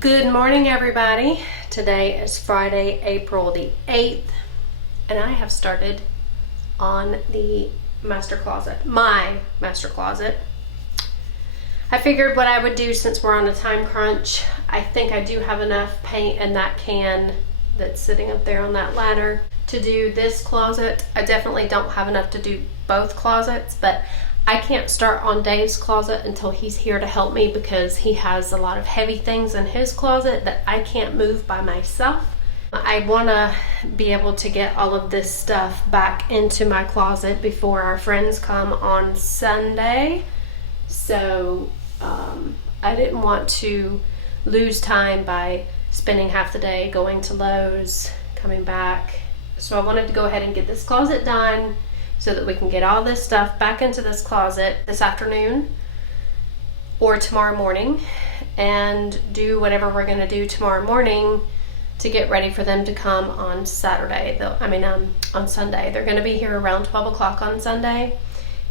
Good morning, everybody. Today is Friday, April the 8th, and I have started on the master closet, my master closet. I figured what I would do since we're on a time crunch. I think I do have enough paint in that can that's sitting up there on that ladder to do this closet. I definitely don't have enough to do both closets, but I can't start on Dave's closet until he's here to help me because he has a lot of heavy things in his closet that I can't move by myself. I want to be able to get all of this stuff back into my closet before our friends come on Sunday. So I didn't want to lose time by spending half the day going to Lowe's, coming back. So I wanted to go ahead and get this closet done so that we can get all this stuff back into this closet this afternoon or tomorrow morning and do whatever we're going to do tomorrow morning to get ready for them to come on Saturday. On Sunday. They're going to be here around 12 o'clock on Sunday.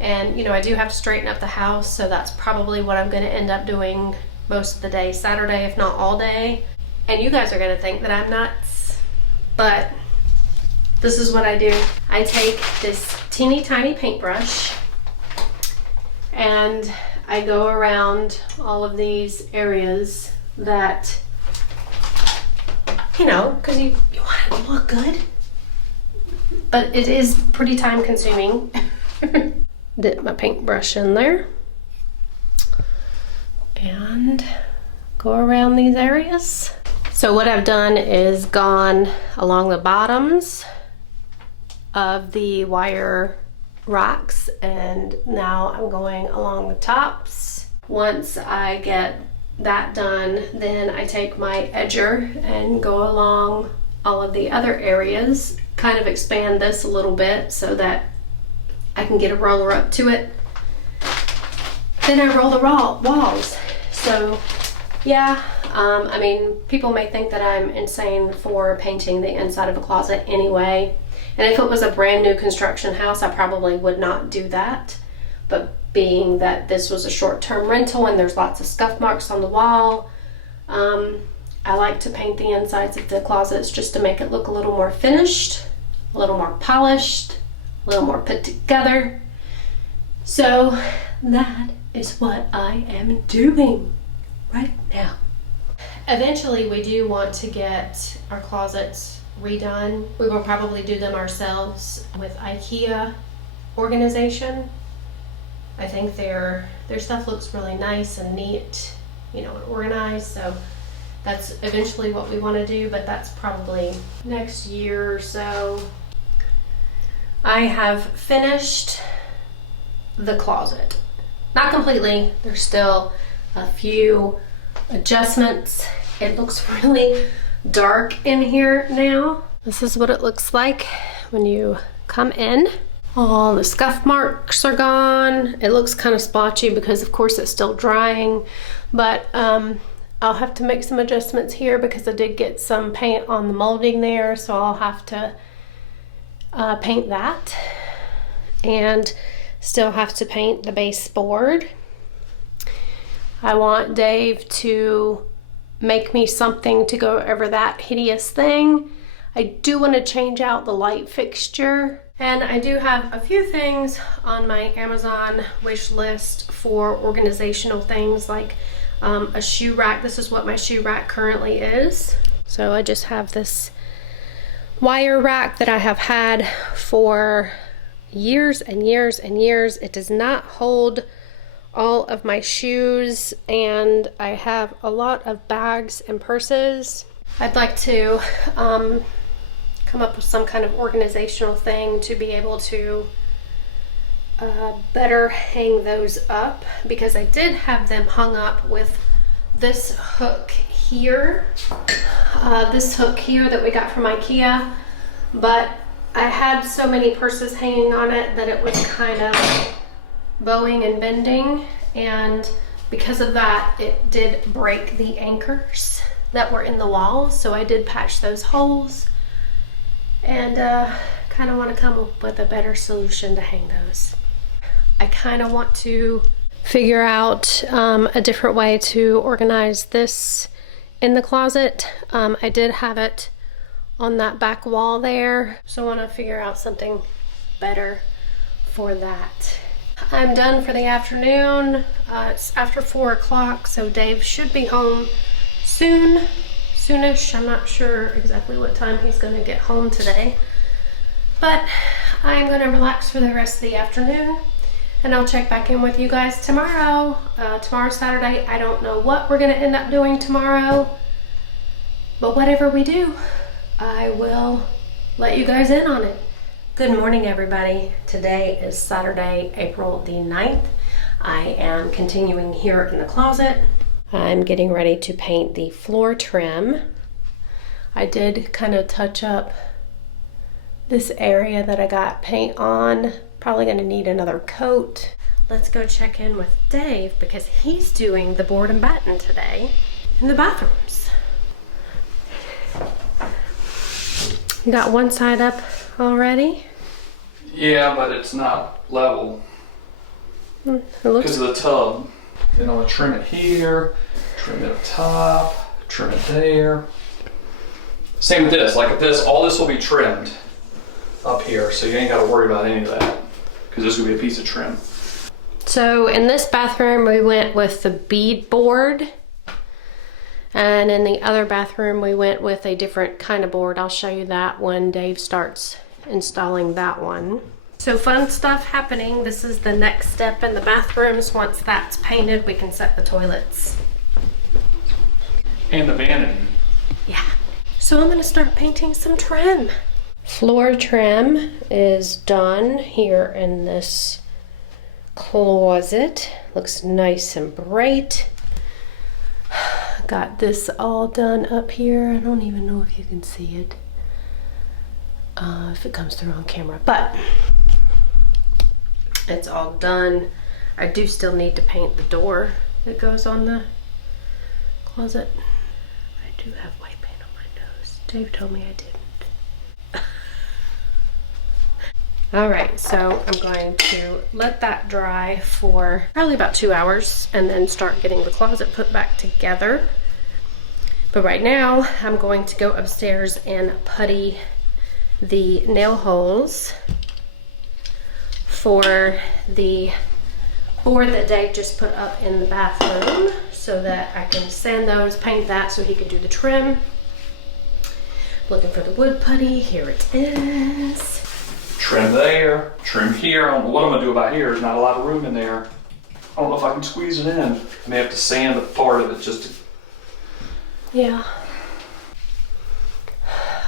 And, I do have to straighten up the house, so that's probably what I'm going to end up doing most of the day Saturday, if not all day. And you guys are going to think that I'm nuts, but this is what I do. I take this teeny tiny paintbrush and I go around all of these areas that, because you want it to look good. But it is pretty time consuming. Dip my paintbrush in there and go around these areas. So what I've done is gone along the bottoms of the wire racks, and now I'm going along the tops. Once I get that done, then I take my edger and go along all of the other areas, kind of expand this a little bit so that I can get a roller up to it. Then I roll the walls. So yeah, people may think that I'm insane for painting the inside of a closet anyway. And if it was a brand new construction house, I probably would not do that. But being that this was a short-term rental and there's lots of scuff marks on the wall, I like to paint the insides of the closets just to make it look a little more finished, a little more polished, a little more put together. So that is what I am doing right now. Eventually, we do want to get our closets redone. We will probably do them ourselves with IKEA organization. I think their stuff looks really nice and neat, and organized. So that's eventually what we want to do, but that's probably next year or so. I have finished the closet. Not completely. There's still a few adjustments. It looks really dark in here now. This is what it looks like when you come in. All the scuff marks are gone. It looks kind of splotchy because of course it's still drying, but I'll have to make some adjustments here because I did get some paint on the molding there, so I'll have to paint that, and still have to paint the baseboard. I want Dave to make me something to go over that hideous thing. I do want to change out the light fixture, and I do have a few things on my Amazon wish list for organizational things, like a shoe rack. This is what my shoe rack currently is. So I just have this wire rack that I have had for years and years and years. It does not hold all of my shoes, and I have a lot of bags and purses. I'd like to come up with some kind of organizational thing to be able to better hang those up, because I did have them hung up with this hook here. This hook here that we got from IKEA, but I had so many purses hanging on it that it was kind of bowing and bending, and because of that it did break the anchors that were in the wall. So I did patch those holes and kind of want to come up with a better solution to hang those. I kind of want to figure out a different way to organize this in the closet. I did have it on that back wall there, so I want to figure out something better for that. I'm done for the afternoon. It's after 4 o'clock, so Dave should be home soonish. I'm not sure exactly what time he's going to get home today, but I'm going to relax for the rest of the afternoon, and I'll check back in with you guys tomorrow. Tomorrow's Saturday. I don't know what we're going to end up doing tomorrow, but whatever we do, I will let you guys in on it. Good morning, everybody. Today is Saturday, April the 9th. I am continuing here in the closet. I'm getting ready to paint the floor trim. I did kind of touch up this area that I got paint on. Probably going to need another coat. Let's go check in with Dave because he's doing the board and batten today in the bathrooms. You got one side up already? Yeah, but it's not level because of the tub. Then I'm gonna trim it here, trim it up top, trim it there. Same with this. Like at this, all this will be trimmed up here, so you ain't got to worry about any of that because this will be a piece of trim. So in this bathroom, we went with the bead board. And in the other bathroom, we went with a different kind of board. I'll show you that when Dave starts installing that one. So fun stuff happening. This is the next step in the bathrooms. Once that's painted, we can set the toilets. And the vanity. Yeah. So I'm gonna start painting some trim. Floor trim is done here in this closet. Looks nice and bright. Got this all done up here. I don't even know if you can see it, if it comes through on camera, but it's all done. I do still need to paint the door that goes on the closet. I do have white paint on my nose. Dave told me I didn't. All right, so I'm going to let that dry for probably about 2 hours and then start getting the closet put back together. But right now, I'm going to go upstairs and putty the nail holes for the board that Dave just put up in the bathroom so that I can sand those, paint that so he could do the trim. Looking for the wood putty. Here it is. Trim there, trim here. I don't know what I'm gonna do about here. There's not a lot of room in there. I don't know if I can squeeze it in. I may have to sand a part of it just to... Yeah.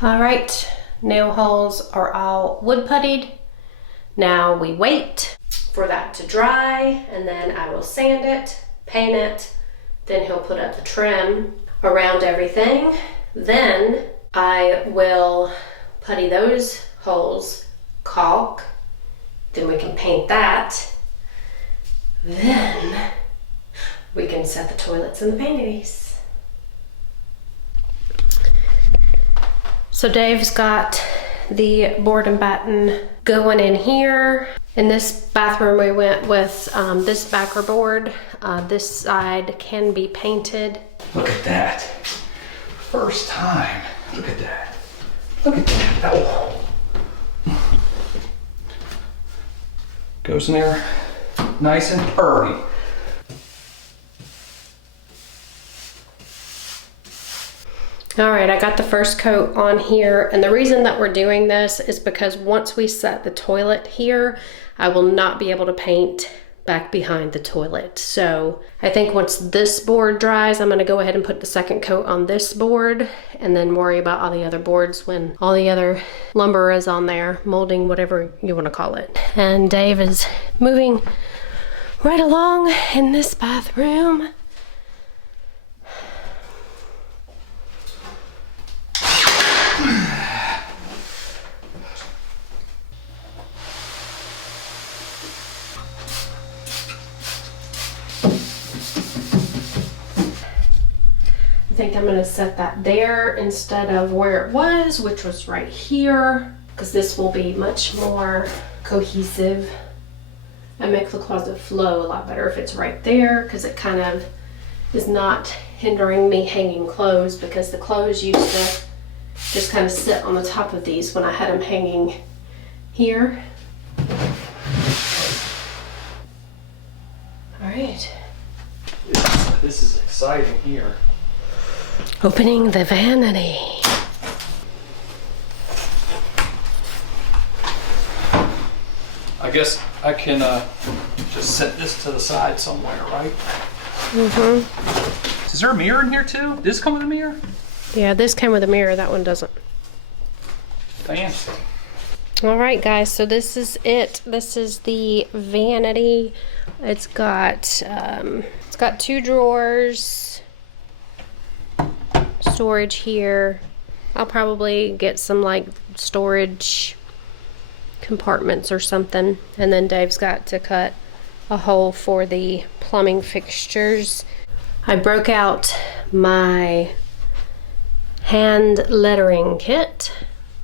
All right, nail holes are all wood puttied. Now we wait for that to dry and then I will sand it, paint it, then he'll put up the trim around everything. Then I will putty those holes, caulk, then we can paint that. Then we can set the toilets and the vanities. So Dave's got the board and batten going in here. In this bathroom we went with this backer board. This side can be painted. Look at that. First time. Look at that. Look at that. Oh. Goes in there nice and early. All right, I got the first coat on here, and the reason that we're doing this is because once we set the toilet here, I will not be able to paint back behind the toilet. So I think once this board dries, I'm gonna go ahead and put the second coat on this board and then worry about all the other boards when all the other lumber is on there, molding, whatever you wanna call it. And Dave is moving right along in this bathroom. I think I'm gonna set that there instead of where it was, which was right here, because this will be much more cohesive and make the closet flow a lot better if it's right there, because it kind of is not hindering me hanging clothes because the clothes used to just kind of sit on the top of these when I had them hanging here. All right. This is exciting here. Opening the vanity. I guess I can just set this to the side somewhere, right? Mm-hmm. Is there a mirror in here too? Did this come with a mirror? Yeah, this came with a mirror. That one doesn't. Fancy. All right, guys. So this is it. This is the vanity. It's got 2 drawers, storage here. I'll probably get some like storage compartments or something, and then Dave's got to cut a hole for the plumbing fixtures. I broke out my hand lettering kit,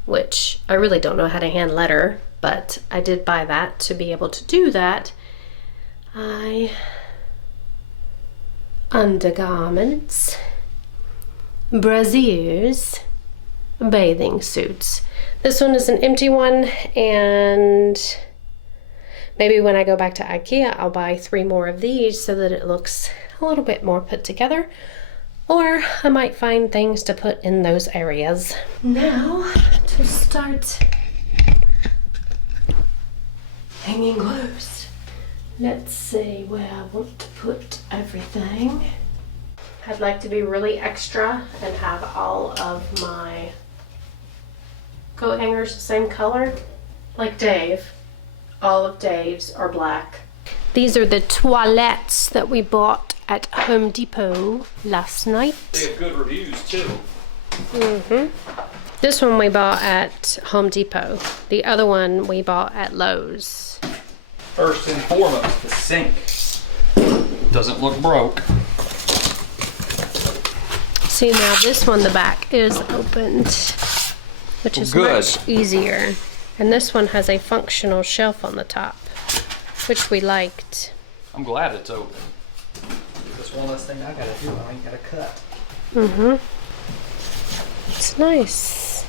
which I really don't know how to hand letter, but I did buy that to be able to do that. Undergarments, brasiers, bathing suits. This one is an empty one, and maybe when I go back to IKEA, I'll buy 3 more of these so that it looks a little bit more put together. Or I might find things to put in those areas. Now, to start hanging clothes. Let's see where I want to put everything. I'd like to be really extra and have all of my coat hangers the same color. Like Dave. All of Dave's are black. These are the toilettes that we bought at Home Depot last night. They have good reviews too. This one we bought at Home Depot. The other one we bought at Lowe's. First and foremost, the sink. Doesn't look broke. See, now this one, the back is opened, which is much easier. And this one has a functional shelf on the top, which we liked. I'm glad it's open. That's one less thing I gotta do. I ain't gotta cut. It's nice.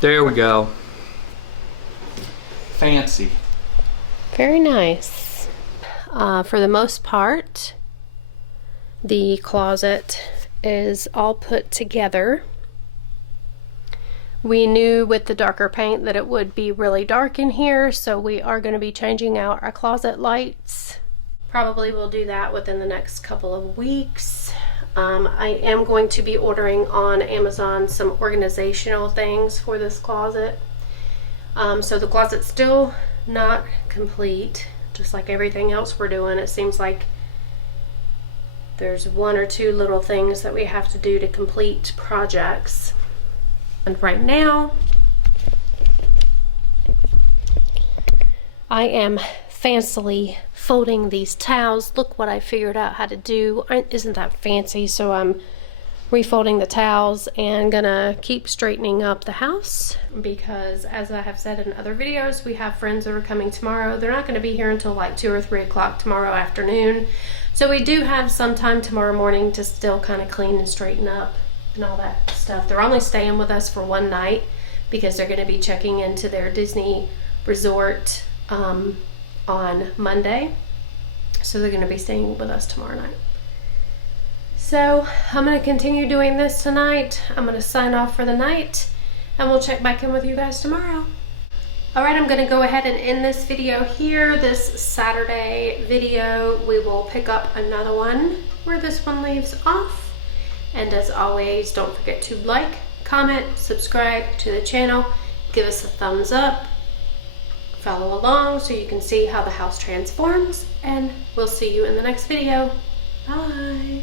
There we go. Fancy. Very nice. For the most part, the closet is all put together. We knew with the darker paint that it would be really dark in here, so we are going to be changing out our closet lights. Probably will do that within the next couple of weeks. I am going to be ordering on Amazon some organizational things for this closet. So the closet's still not complete, just like everything else we're doing. It seems like there's 1 or 2 little things that we have to do to complete projects. And right now, I am fancily folding these towels. Look what I figured out how to do. Isn't that fancy? So I'm refolding the towels and gonna keep straightening up the house because, as I have said in other videos, we have friends that are coming tomorrow. They're not gonna be here until like 2 or 3 o'clock tomorrow afternoon. So we do have some time tomorrow morning to still kind of clean and straighten up and all that stuff. They're only staying with us for 1 night because they're going to be checking into their Disney resort on Monday. So they're going to be staying with us tomorrow night. So I'm going to continue doing this tonight. I'm going to sign off for the night and we'll check back in with you guys tomorrow. Alright, I'm going to go ahead and end this video here. This Saturday video, we will pick up another one where this one leaves off. And as always, don't forget to like, comment, subscribe to the channel, give us a thumbs up, follow along so you can see how the house transforms, and we'll see you in the next video. Bye!